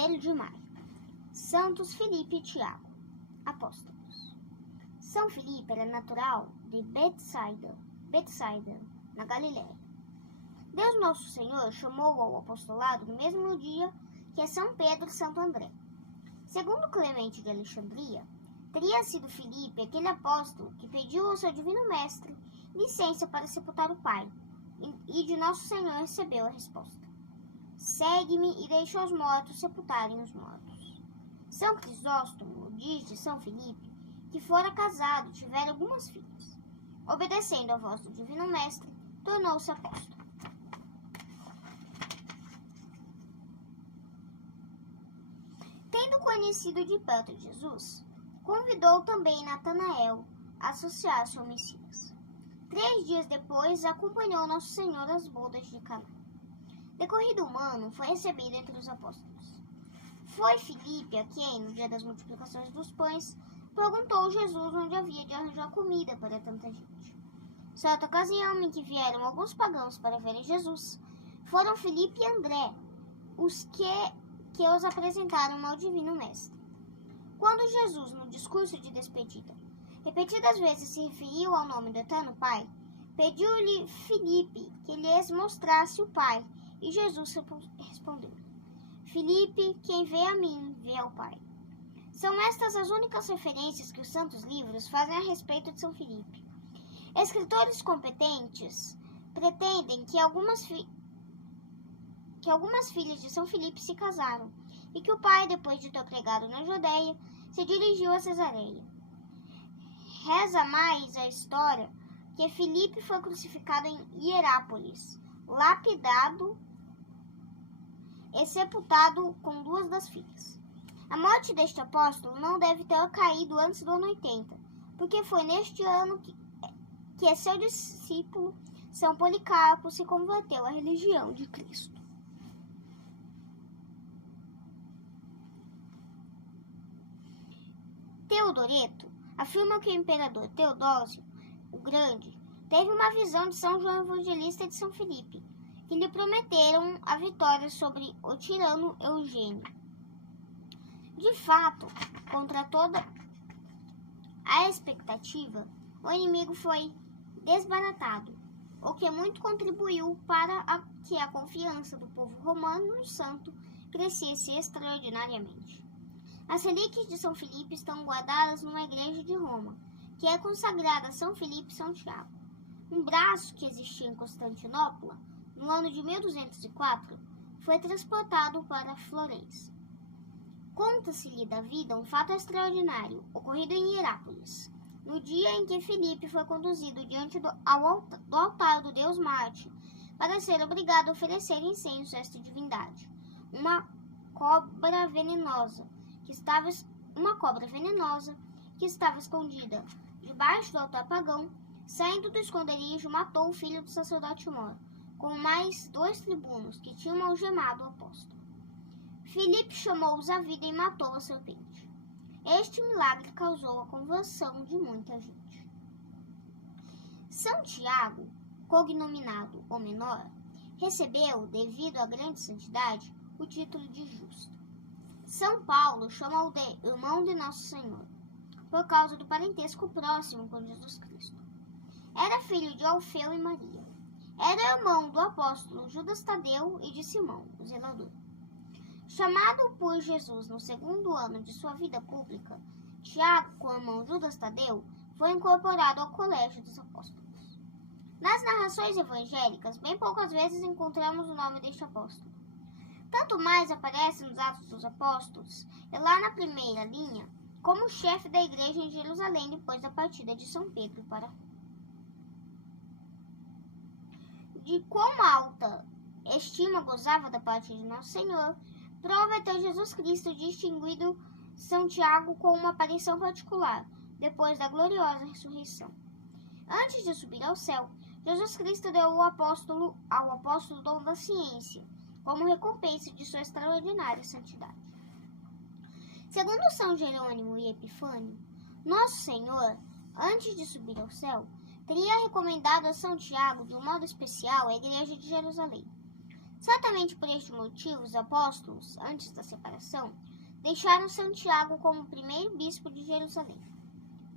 1º de maio. Santos Filipe e Tiago, apóstolos. São Filipe era natural de Betsaida, na Galiléia. Deus Nosso Senhor chamou ao apostolado no mesmo dia que São Pedro e Santo André. Segundo Clemente de Alexandria, teria sido Filipe aquele apóstolo que pediu ao seu divino mestre licença para sepultar o Pai, e de Nosso Senhor recebeu a resposta: segue-me e deixa os mortos sepultarem os mortos. São Crisóstomo diz de São Filipe que fora casado e tivera algumas filhas. Obedecendo à voz do divino mestre, tornou-se apóstolo. Tendo conhecido de perto Jesus, convidou também Natanael a associar-se ao Messias. 3 dias depois, acompanhou Nosso Senhor às bodas de Caná. Decorrido um ano, foi recebido entre os apóstolos. Foi Filipe a quem, no dia das multiplicações dos pães, perguntou Jesus onde havia de arranjar comida para tanta gente. Certa ocasião em que vieram alguns pagãos para verem Jesus, foram Filipe e André, os que os apresentaram ao divino mestre. Quando Jesus, no discurso de despedida, repetidas vezes se referiu ao nome do Eterno Pai, pediu-lhe Filipe que lhes mostrasse o Pai, e Jesus respondeu: Filipe, quem vê a mim, vê ao Pai. São estas as únicas referências que os santos livros fazem a respeito de São Filipe. Escritores competentes pretendem que algumas filhas de São Filipe se casaram, e que o pai, depois de ter pregado na Judeia, se dirigiu a Cesareia. Reza mais a história que Filipe foi crucificado em Hierápolis, lapidado e sepultado com 2 das filhas. A morte deste apóstolo não deve ter caído antes do ano 80, porque foi neste ano que seu discípulo, São Policarpo, se converteu à religião de Cristo. Teodoreto afirma que o imperador Teodósio o Grande teve uma visão de São João Evangelista e de São Filipe, que lhe prometeram a vitória sobre o tirano Eugênio. De fato, contra toda a expectativa, o inimigo foi desbaratado, o que muito contribuiu para que a confiança do povo romano no santo crescesse extraordinariamente. As relíquias de São Filipe estão guardadas numa igreja de Roma, que é consagrada a São Filipe e São Tiago. Um braço que existia em Constantinopla, no ano de 1204, foi transportado para Florença. Conta-se-lhe da vida um fato extraordinário, ocorrido em Hierápolis, no dia em que Filipe foi conduzido diante do altar do deus Marte, para ser obrigado a oferecer incenso a esta divindade. Uma cobra venenosa que estava escondida debaixo do altar pagão, saindo do esconderijo, matou o filho do sacerdote mor, com mais 2 tribunos que tinham algemado o apóstolo. Filipe chamou-os à vida e matou a serpente. Este milagre causou a conversão de muita gente. São Tiago, cognominado o Menor, recebeu, devido à grande santidade, o título de justo. São Paulo chamou de irmão de Nosso Senhor, por causa do parentesco próximo com Jesus Cristo. Era filho de Alfeu e Maria. Era irmão do apóstolo Judas Tadeu e de Simão, o zelador. Chamado por Jesus no 2º ano de sua vida pública, Tiago, com o irmão Judas Tadeu, foi incorporado ao colégio dos apóstolos. Nas narrações evangélicas, bem poucas vezes encontramos o nome deste apóstolo. Tanto mais aparece nos Atos dos Apóstolos, e lá na primeira linha, como chefe da igreja em Jerusalém depois da partida de São Pedro para Roma. De quão alta estima gozava da parte de Nosso Senhor, prova é ter Jesus Cristo distinguido São Tiago com uma aparição particular, depois da gloriosa ressurreição. Antes de subir ao céu, Jesus Cristo deu ao apóstolo o dom da ciência, como recompensa de sua extraordinária santidade. Segundo São Jerônimo e Epifânio, Nosso Senhor, antes de subir ao céu, teria recomendado a São Tiago, de um modo especial, a igreja de Jerusalém. Exatamente por este motivo, os apóstolos, antes da separação, deixaram Santiago como primeiro bispo de Jerusalém.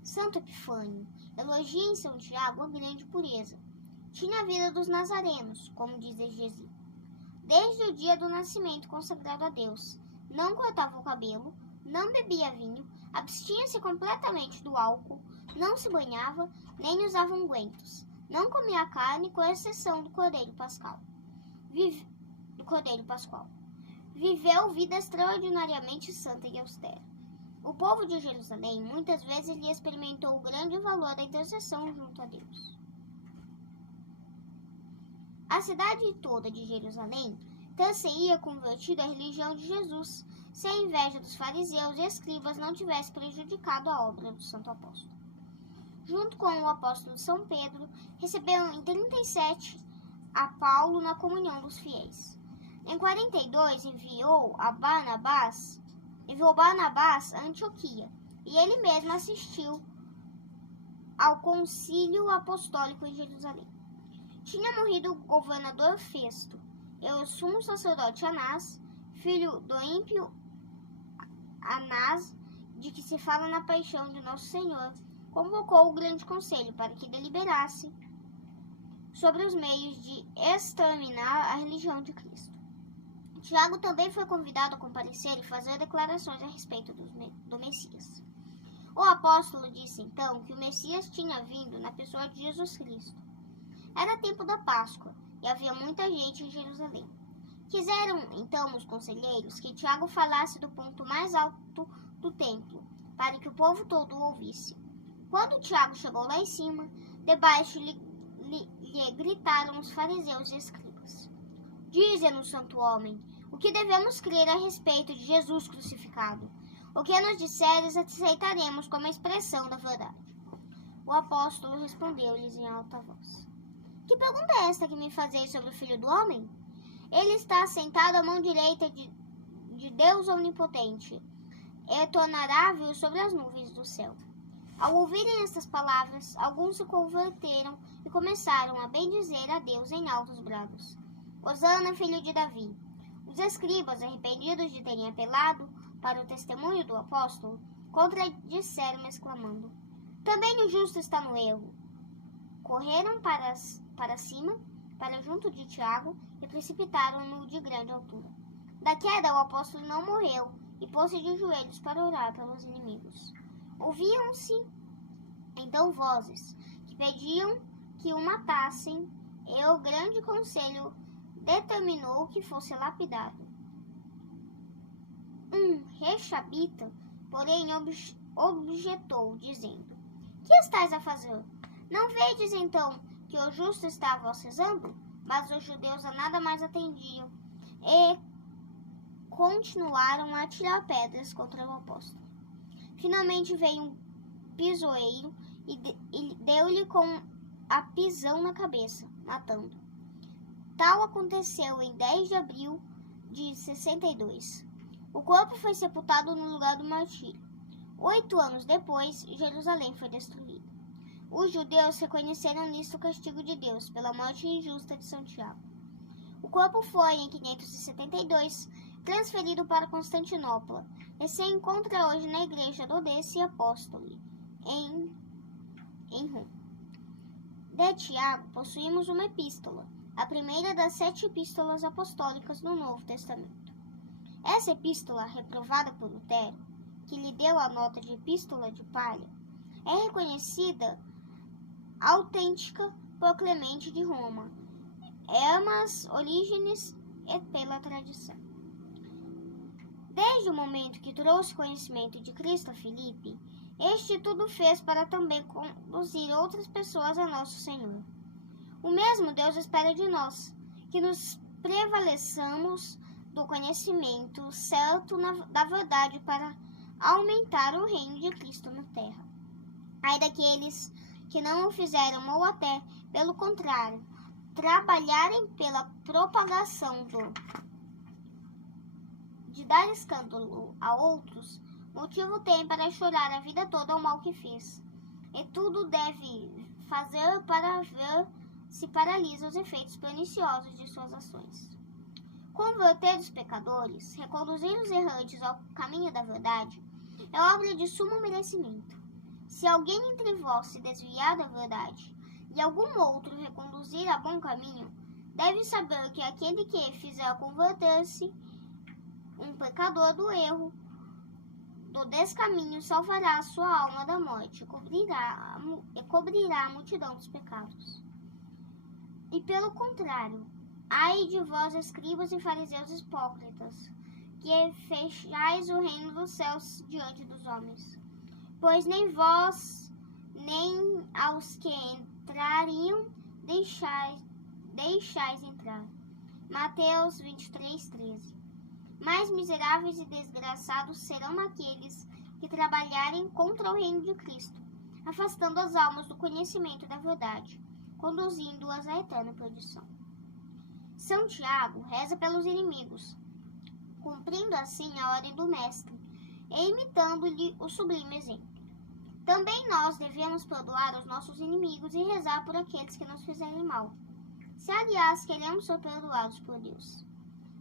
Santo Epifânio elogia em São Tiago a grande pureza. Tinha a vida dos nazarenos, como diz Egésio. Desde o dia do nascimento consagrado a Deus, não cortava o cabelo, não bebia vinho, abstinha-se completamente do álcool, não se banhava, nem usava ungüentos, não comia carne, com exceção do Cordeiro Pascal. Viveu vida extraordinariamente santa e austera. O povo de Jerusalém muitas vezes lhe experimentou o grande valor da intercessão junto a Deus. A cidade toda de Jerusalém ter-se-ia convertido à religião de Jesus, se a inveja dos fariseus e escribas não tivesse prejudicado a obra do santo apóstolo. Junto com o apóstolo São Pedro, recebeu em 37 a Paulo na comunhão dos fiéis. Em 42, enviou Barnabás a Antioquia, e ele mesmo assistiu ao concílio apostólico em Jerusalém. Tinha morrido o governador Festo, e o sumo sacerdote Anás, filho do ímpio Anás, de que se fala na paixão de Nosso Senhor, convocou o grande conselho para que deliberasse sobre os meios de exterminar a religião de Cristo. Tiago também foi convidado a comparecer e fazer declarações a respeito do Messias. O apóstolo disse então que o Messias tinha vindo na pessoa de Jesus Cristo. Era tempo da Páscoa e havia muita gente em Jerusalém. Quiseram então os conselheiros que Tiago falasse do ponto mais alto do templo, para que o povo todo o ouvisse. Quando Tiago chegou lá em cima, debaixo lhe gritaram os fariseus e escribas: Dize-nos, santo homem, o que devemos crer a respeito de Jesus crucificado? O que nos disseres aceitaremos como a expressão da verdade. O apóstolo respondeu-lhes em alta voz: Que pergunta é esta que me fazeis sobre o Filho do Homem? Ele está sentado à mão direita de Deus Onipotente, e tornará a vir sobre as nuvens do céu. Ao ouvirem estas palavras, alguns se converteram e começaram a bendizer a Deus em altos brados. Hosana, filho de Davi. Os escribas, arrependidos de terem apelado para o testemunho do apóstolo, contradisseram, exclamando: Também o justo está no erro. Correram para cima, para junto de Tiago, e precipitaram-no de grande altura. Da queda, o apóstolo não morreu e pôs-se de joelhos para orar pelos inimigos. Ouviam-se então vozes que pediam que o matassem, e o grande conselho determinou que fosse lapidado. Um rechabita, porém, objetou, dizendo: Que estais a fazer? Não vedes então que o justo está a vós rezando? Mas os judeus a nada mais atendiam e continuaram a atirar pedras contra o apóstolo. Finalmente veio um pisoeiro e deu-lhe com a pisão na cabeça, matando. Tal aconteceu em 10 de abril de 62. O corpo foi sepultado no lugar do martírio. 8 anos depois, Jerusalém foi destruída. Os judeus reconheceram nisto o castigo de Deus pela morte injusta de Santiago. O corpo foi, em 572, transferido para Constantinopla e se encontra hoje na igreja do Desse Apóstoli, em Roma. De Tiago, possuímos uma epístola, a primeira das 7 epístolas apostólicas do Novo Testamento. Essa epístola, reprovada por Lutero, que lhe deu a nota de epístola de palha, é reconhecida autêntica por Clemente de Roma, Hermas Orígenes e pela tradição. Desde o momento que trouxe conhecimento de Cristo a Filipe, este tudo fez para também conduzir outras pessoas a Nosso Senhor. O mesmo Deus espera de nós, que nos prevaleçamos do conhecimento certo da verdade para aumentar o reino de Cristo na terra. Ai daqueles que não o fizeram, ou até, pelo contrário, trabalharem pela propagação de dar escândalo a outros, motivo tem para chorar a vida toda o mal que fez. E tudo deve fazer para ver se paralisa os efeitos perniciosos de suas ações. Converter os pecadores, reconduzir os errantes ao caminho da verdade, é obra de sumo merecimento. Se alguém entre vós se desviar da verdade, e algum outro reconduzir a bom caminho, deve saber que aquele que fizer converter-se um pecador do erro, do descaminho, salvará a sua alma da morte e cobrirá a multidão dos pecados. E pelo contrário, ai de vós, escribas e fariseus hipócritas, que fechais o reino dos céus diante dos homens. Pois nem vós, nem aos que entrariam, deixais entrar. Mateus 23:13. Mais miseráveis e desgraçados serão aqueles que trabalharem contra o reino de Cristo, afastando as almas do conhecimento da verdade, conduzindo-as à eterna perdição. São Tiago reza pelos inimigos, cumprindo assim a ordem do Mestre e imitando-lhe o sublime exemplo. Também nós devemos perdoar os nossos inimigos e rezar por aqueles que nos fizerem mal, se aliás queremos ser perdoados por Deus.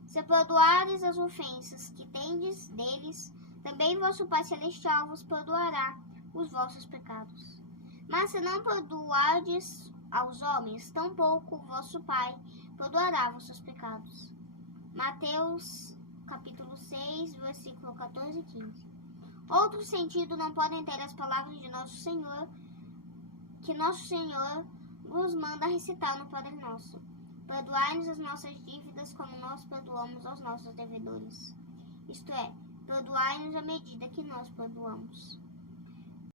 Se perdoares as ofensas que tendes deles, também vosso Pai Celestial vos perdoará os vossos pecados. Mas se não perdoardes aos homens, tampouco vosso Pai perdoará vossos pecados. Mateus capítulo 6, versículo 14 e 15. Outro sentido não podem ter as palavras de Nosso Senhor, que Nosso Senhor nos manda recitar no Padre Nosso. Perdoai-nos as nossas dívidas como nós perdoamos aos nossos devedores. Isto é, perdoai-nos à medida que nós perdoamos.